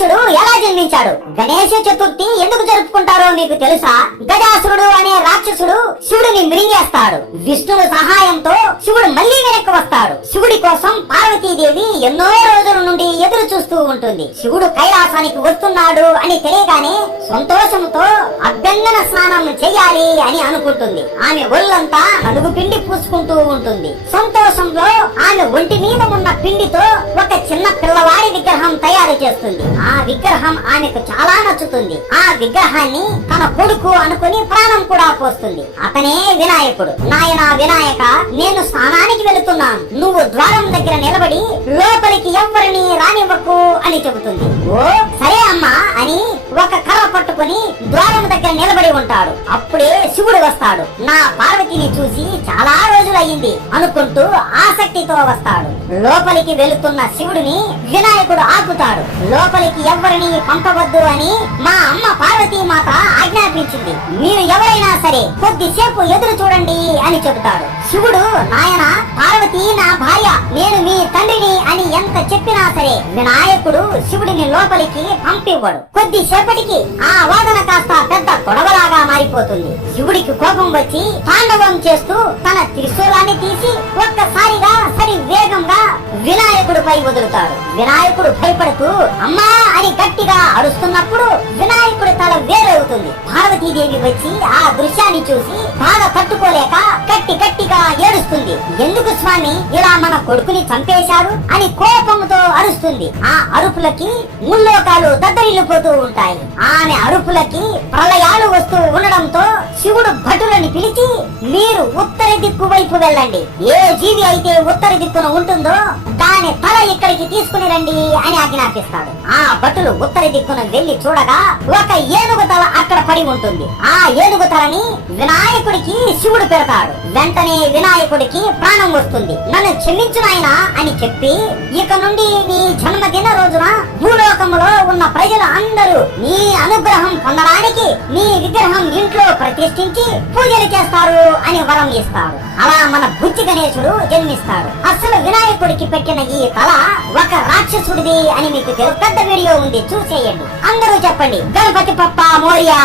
గణేశుడు ఎలా జన్మించాడు? గణేశ చతుర్థి ఎందుకు జరుపుకుంటారో మీకు తెలుసా? గజాసురుడు అనే రాక్షసుడు శివుడిని మింగేస్తాడు. విష్ణువు సహాయంతో శివుడు మళ్ళీ వెనక్కి వస్తాడు. శివుడి కోసం పార్వతీదేవి ఎన్నో రోజుల నుండి ఎదురు చూస్తూ ఉంటుంది. శివుడు కైలాసానికి వస్తున్నాడు అని తెలియగానే సంతోషంతో అభ్యంగన స్నానం చెయ్యాలి అని అనుకుంటుంది. ఆమె ఒళ్ళంతా నలుగు పిండి పూసుకుంటూ ఉంటుంది. సంతోషంలో ఆమె ఒంటి మీద ఉన్న పిండితో ఒక చిన్న పిల్లవాడి విగ్రహం తయారు చేస్తుంది. ఆ విగ్రహం ఆమెకు చాలా నచ్చుతుంది. ఆ విగ్రహాన్ని తన కొడుకు అనుకుని ప్రాణం కూడా పోస్తుంది. అతనే వినాయకుడు. నాయనా వినాయక, నేను స్నానానికి వెళుతున్నాను, నువ్వు ద్వారం దగ్గర నిలబడి లోపలికి ఎవ్వరిని రానివ్వకు అని చెబుతుంది. ఓ సరే అమ్మా అని ఒక కర్ర పట్టుకుని ద్వారం దగ్గర నిలబడి ఉంటాడు. అప్పుడే శివుడు వస్తాడు. నా పార్వతిని చూసి చాలా రోజులయ్యింది అనుకుంటూ ఆసక్తితో వస్తాడు. లోపలికి వెళుతున్న శివుడిని వినాయకుడు ఆపుతాడు. లోపలికి ఎవరిని పంపవద్దు అని మా అమ్మ పార్వతీ మాత ఆజ్ఞాపించింది. మీరు ఎవరైనా సరే కొద్దిసేపు ఎదురు చూడండి అని చెబుతాడు. శివుడు, నాయన పార్వతి నా భార్య, నేను మీ తండ్రిని అని ఎంత చెప్పినా సరే వినాయకుడు శివుడిని లోపలికి పంపివ్వడు. కొద్దిసేపటికి ఆ వాదన కాస్త పెద్ద గొడవలాగా మారిపోతుంది. శివుడికి కోపం వచ్చి తాండవం చేస్తూ తన త్రిశూలాన్ని తీసి ఒక్కసారిగా సరి వేగంగా వినాయకుడిపై వదులుతాడు. వినాయకుడు భయపడుతూ అమ్మా అని గట్టిగా అరుస్తున్నప్పుడు వినాయకుడి తల వేరవుతుంది. పార్వతీదేవి వచ్చి ఆ దృశ్యాన్ని చూసి బాధ తట్టుకోలేక గట్టిగా ఏడుస్తుంది. ఎందుకు స్వామి ఇలా మన కొడుకుని చంపేశారు అని కోపంతో అరుస్తుంది. ఆ అరుపులకి ముల్లోకాలు దద్దరిల్లిపోతూ ఉంటాయి. ఆమె అరుపులకి ప్రళయాలు వస్తూ ఉండడంతో శివుడు భటులని పిలిచి, మీరు ఉత్తర దిక్కు వైపు వెళ్ళండి, ఏ జీవి అయితే ఉత్తర దిక్కున ఉంటుందో దాని తల ఇక్కడికి తీసుకుని రండి అని ఆజ్ఞాపిస్తాడు. ఆ భటులు ఉత్తర దిక్కున వెళ్లి చూడగా ఒక ఏనుగు తల అక్కడ పడి ఉంటుంది. ఆ ఏనుగు తలని వినాయకుడికి శివుడు పెడతాడు. వెంటనే వినాయకుడికి ప్రాణం వస్తుంది. నన్ను క్షమించు నాయనా అని చెప్పి, ఇక నుండి నీ జన్మదిన రోజున భూలోకంలో ఉన్న ప్రజలు అందరూ నీ అనుగ్రహం పొందడానికి నీ విగ్రహం ఇంట్లో ప్రతిష్ఠించి పూజలు చేస్తారు అని వరం ఇస్తాడు. అలా మన బుజ్జి గణేశుడు జన్మిస్తాడు. అసలు వినాయకుడికి పెట్టిన ఈ తల ఒక రాక్షసుడిది అని మీకు తెలుసు. పెద్ద వీడియో ఉంది, చూసేయండి. అందరూ చెప్పండి, గణపతి బప్పా మోరియా.